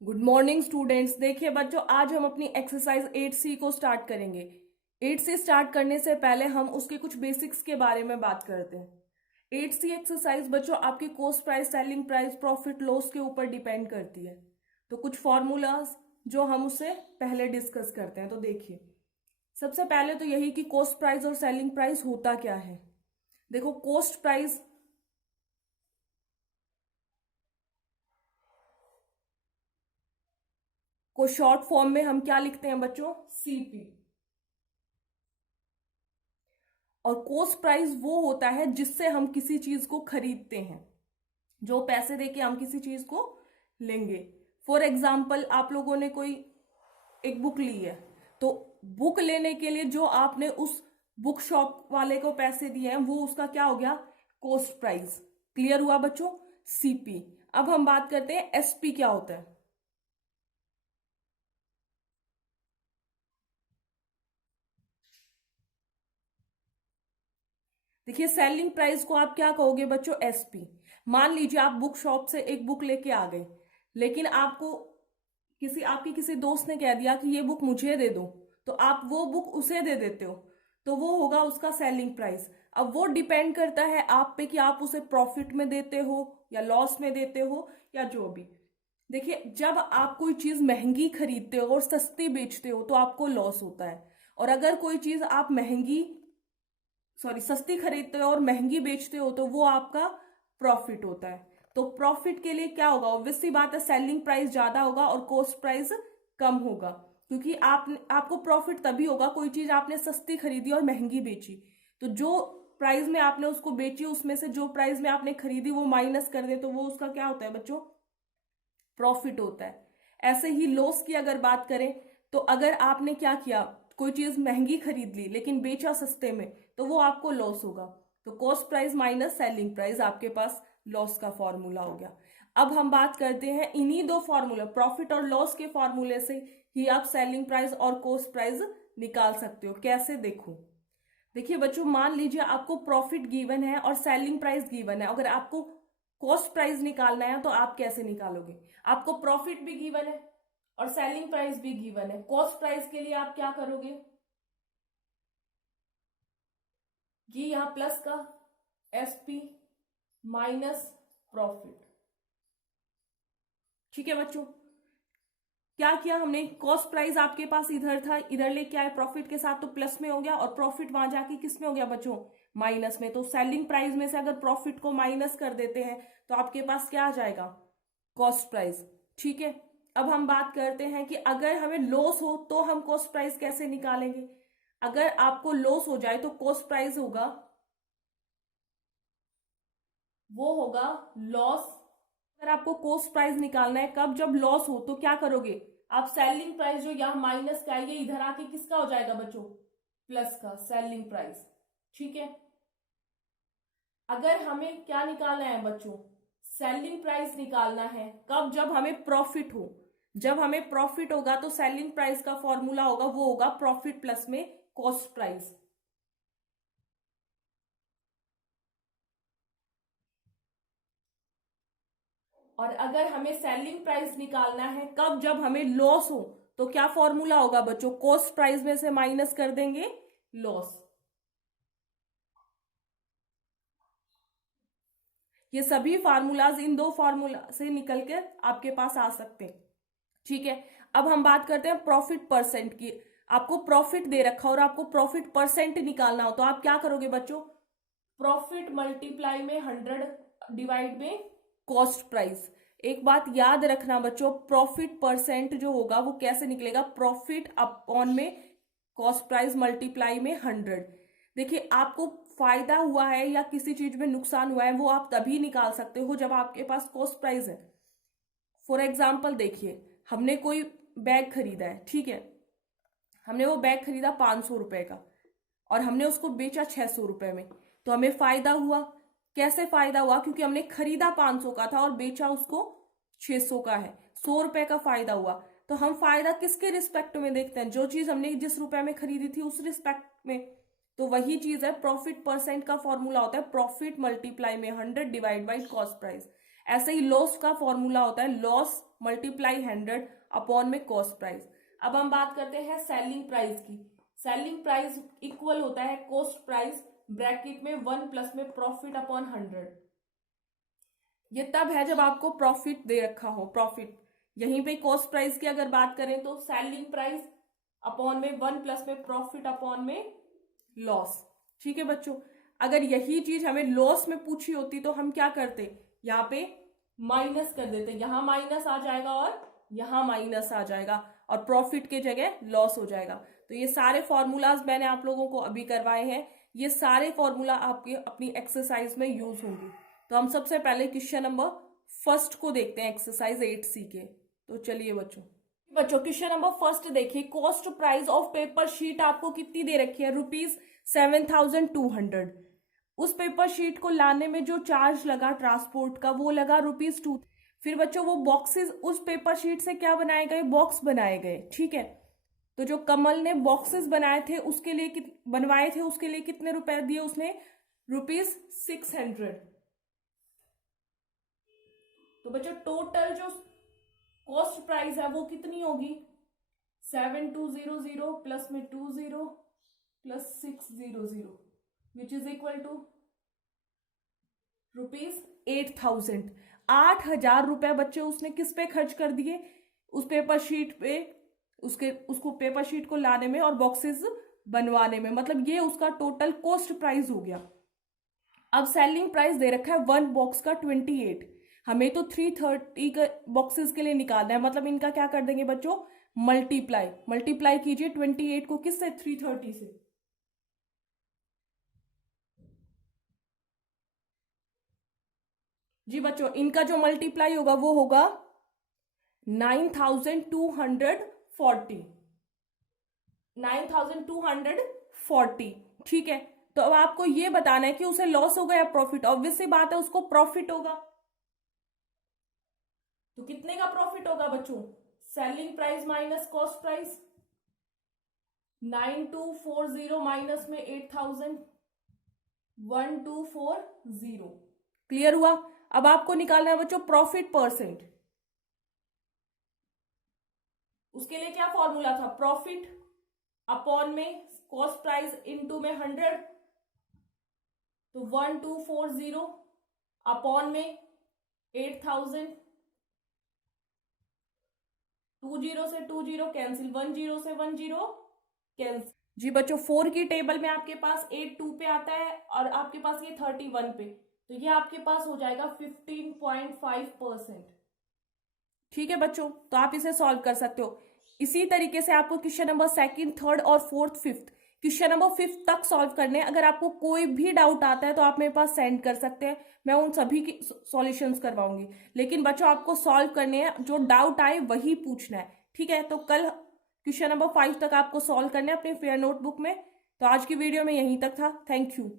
Good morning students. देखिए बच्चों, आज हम अपनी एक्सरसाइज 8C को स्टार्ट करेंगे। 8C स्टार्ट करने से पहले हम उसके कुछ बेसिक्स के बारे में बात करते हैं। 8C एक्सरसाइज बच्चों आपकी cost price, selling price, profit loss के ऊपर डिपेंड करती है। तो कुछ फॉर्मूलाज जो हम उससे पहले डिस्कस करते हैं। तो देखिए, सबसे पहले तो यही कि कॉस्ट प्राइस और सेलिंग प्राइस होता क्या है। देखो, कॉस्ट प्राइस को शॉर्ट फॉर्म में हम क्या लिखते हैं बच्चों? CP। और कॉस्ट प्राइस वो होता है जिससे हम किसी चीज को खरीदते हैं, जो पैसे देके हम किसी चीज को लेंगे। फॉर एग्जाम्पल, आप लोगों ने कोई एक बुक ली है, तो बुक लेने के लिए जो आपने उस बुक शॉप वाले को पैसे दिए हैं, वो उसका क्या हो गया? Cost price. क्लियर हुआ बच्चों? CP। अब हम बात करते हैं SP क्या होता है। देखिए, सेलिंग प्राइस को आप क्या कहोगे बच्चों? SP। मान लीजिए आप बुक शॉप से एक बुक लेके आ गए, लेकिन आपको आपकी किसी दोस्त ने कह दिया कि ये बुक मुझे दे दो, तो आप वो बुक उसे दे देते हो, तो वो होगा उसका सेलिंग प्राइस। अब वो डिपेंड करता है आप पे कि आप उसे प्रॉफिट में देते हो या लॉस में देते हो या जो भी। देखिए, जब आप कोई चीज महंगी खरीदते हो और सस्ती बेचते हो तो आपको लॉस होता है। और अगर कोई चीज आप सस्ती खरीदते हो और महंगी बेचते हो तो वो आपका प्रॉफिट होता है। तो प्रॉफिट के लिए क्या होगा? ऑब्वियस सी बात है, सेलिंग प्राइस ज्यादा होगा और कॉस्ट प्राइस कम होगा। क्योंकि आपको प्रॉफिट तभी होगा, कोई चीज आपने सस्ती खरीदी और महंगी बेची, तो जो प्राइस में आपने उसको बेची उसमें से जो प्राइस में आपने खरीदी वो माइनस कर दे, तो वो उसका क्या होता है बच्चों? प्रॉफिट होता है। ऐसे ही लॉस की अगर बात करें, तो अगर आपने क्या किया, कोई चीज महंगी खरीद ली लेकिन बेचा सस्ते में, तो वो आपको लॉस होगा। तो cost price minus selling price आपके पास लॉस का फॉर्मूला हो गया। अब हम बात करते हैं इन्हीं दो फॉर्मूला, प्रॉफिट और लॉस के फॉर्मूले से ही आप सेलिंग प्राइस और कॉस्ट प्राइस निकाल सकते हो। कैसे? देखो, देखिए बच्चों, मान लीजिए आपको प्रॉफिट गिवन है और सेलिंग प्राइस गिवन है। अगर आपको कॉस्ट प्राइस निकालना है तो आप कैसे निकालोगे? आपको प्रॉफिट भी गिवन है और सेलिंग प्राइस भी गिवन है। कॉस्ट प्राइस के लिए आप क्या करोगे? ये यहां प्लस का SP माइनस प्रॉफिट। ठीक है बच्चों, क्या किया हमने? कॉस्ट प्राइस आपके पास इधर था, इधर लेके आए प्रॉफिट के साथ, तो प्लस में हो गया, और प्रॉफिट वहां जाके किस में हो गया बच्चों? माइनस में। तो सेलिंग प्राइस में से अगर प्रॉफिट को माइनस कर देते हैं तो आपके पास क्या आ जाएगा? Cost price. ठीक है, अब हम बात करते हैं कि अगर हमें लॉस हो तो हम कॉस्ट प्राइस कैसे निकालेंगे। अगर आपको लॉस हो जाए तो कॉस्ट प्राइस होगा, वो होगा लॉस। अगर आपको कॉस्ट प्राइस निकालना है कब? जब लॉस हो। तो क्या करोगे आप? सेलिंग प्राइस जो यहां माइनस का है, ये इधर आके किसका हो जाएगा बच्चों? प्लस का, सेलिंग प्राइस। ठीक है, अगर हमें क्या निकालना है बच्चों? सेलिंग प्राइस निकालना है कब? जब हमें प्रॉफिट हो। जब हमें प्रॉफिट होगा तो सेलिंग प्राइस का फॉर्मूला होगा, वो होगा प्रॉफिट प्लस में कॉस्ट प्राइस। और अगर हमें सेलिंग प्राइस निकालना है कब? जब हमें लॉस हो। तो क्या फॉर्मूला होगा बच्चों? कॉस्ट प्राइस में से माइनस कर देंगे लॉस। ये सभी फार्मूलाज इन दो फार्मूला से निकल के आपके पास आ सकते हैं। ठीक है, अब हम बात करते हैं प्रॉफिट परसेंट की। आपको प्रॉफिट दे रखा और आपको प्रॉफिट परसेंट निकालना हो तो आप क्या करोगे बच्चों? प्रॉफिट मल्टीप्लाई में 100 डिवाइड में कॉस्ट प्राइस। एक बात याद रखना बच्चों, प्रॉफिट परसेंट जो होगा वो कैसे निकलेगा? प्रॉफिट अपॉन में कॉस्ट प्राइस मल्टीप्लाई में 100। देखिए, आपको फायदा हुआ है या किसी चीज में नुकसान हुआ है वो आप तभी निकाल सकते हो जब आपके पास कॉस्ट प्राइस है। फॉर एग्जाम्पल देखिए, हमने कोई बैग खरीदा है, ठीक है, हमने वो बैग खरीदा 500 रुपए का और हमने उसको बेचा 600 रुपए में, तो हमें फायदा हुआ। कैसे फायदा हुआ? क्योंकि हमने खरीदा 500 का था और बेचा उसको 600 का है, 100 रुपए का फायदा हुआ। तो हम फायदा किसके रिस्पेक्ट में देखते हैं? जो चीज हमने जिस रुपए में खरीदी थी उस रिस्पेक्ट में। तो वही चीज है, प्रॉफिट परसेंट का फॉर्मूला होता है प्रॉफिट मल्टीप्लाई में 100 डिवाइड बाई कॉस्ट प्राइस। ऐसे ही लॉस का फॉर्मूला होता है लॉस मल्टीप्लाई 100 अपॉन में कॉस्ट प्राइस। अब हम बात करते हैं सेलिंग प्राइस की। सेलिंग प्राइस इक्वल होता है कॉस्ट प्राइस ब्रैकेट में 1 प्लस में प्रॉफिट अपॉन 100। ये तब है जब आपको प्रॉफिट दे रखा हो, प्रॉफिट। यहीं पे कॉस्ट प्राइस की अगर बात करें तो सेलिंग प्राइस अपॉन में 1 प्लस में प्रॉफिट अपॉन में लॉस। ठीक है बच्चों, अगर यही चीज हमें लॉस में पूछी होती तो हम क्या करते, यहाँ पे माइनस कर देते, यहां माइनस आ जाएगा और यहां माइनस आ जाएगा और प्रॉफिट के जगह लॉस हो जाएगा। तो ये सारे फॉर्मूलाज मैंने आप लोगों को अभी करवाए हैं, ये सारे फॉर्मूला आपके अपनी एक्सरसाइज में यूज होंगे। तो हम सबसे पहले क्वेश्चन नंबर फर्स्ट को देखते हैं एक्सरसाइज 8C के। तो चलिए बच्चों क्वेश्चन नंबर फर्स्ट देखिए, cost price of paper sheet आपको कितनी दे रखी है, ₹7,200। उस पेपर शीट को लाने में जो चार्ज लगा ट्रांसपोर्ट का वो लगा ₹2। फिर बच्चों वो बॉक्सेस उस पेपर शीट से क्या बनाए गए, बॉक्स बनाए गए। ठीक है, तो जो कमल ने बॉक्सेस बनाए थे उसके लिए बनवाए थे उसके लिए कितने रुपए दिए उसने, ₹600। तो बच्चों टोटल जो कॉस्ट प्राइस है वो कितनी होगी, 7200 प्लस में 20 plus 600 which is equal to ₹8,000। 8,000 रुपए बच्चे उसने किस पे खर्च कर दिए, उस पेपर शीट पे, उसको पेपर शीट को लाने में और बॉक्सेस बनवाने में। मतलब ये उसका टोटल कॉस्ट प्राइस हो गया। अब सेलिंग प्राइस दे रखा है 1 बॉक्स का 28, हमें तो 330 का बॉक्सेस के लिए निकालना है। मतलब इनका क्या कर देंगे बच्चों, मल्टीप्लाई कीजिए 28 को किससे, 330 से। जी बच्चों इनका जो मल्टीप्लाई होगा वो होगा 9,240, 9,240। ठीक है, तो अब आपको ये बताना है कि उसे लॉस होगा या प्रॉफिट। ऑब्वियस सी बात है उसको प्रॉफिट होगा। तो कितने का प्रॉफिट होगा बच्चों, selling price minus cost price, 9240 minus में 8,000, 1240। क्लियर हुआ। अब आपको निकालना है बच्चों प्रॉफिट परसेंट। उसके लिए क्या फॉर्मूला था, प्रॉफिट अपॉन में कॉस्ट प्राइस इनटू में 100, तो 1240 अपॉन में 8,000, 20 से 20 कैंसिल, 10 से 10 कैंसिल। जी बच्चों 4 की टेबल में आपके पास 82 पे आता है और आपके पास ये 31 पे, तो ये आपके पास हो जाएगा 15.5%। ठीक है बच्चों, तो आप इसे सॉल्व कर सकते हो। इसी तरीके से आपको क्वेश्चन नंबर 2nd, 3rd और 4th, 5th, question number 5th तक सॉल्व करने हैं। अगर आपको कोई भी डाउट आता है तो आप मेरे पास सेंड कर सकते हैं, मैं उन सभी की सॉल्यूशंस करवाऊंगी। लेकिन बच्चों आपको सॉल्व करने हैं, जो डाउट आए वही पूछना है। ठीक है, तो कल क्वेश्चन नंबर 5 तक आपको सॉल्व करना है अपनी फेयर नोटबुक में। तो आज की वीडियो में यहीं तक था। Thank you.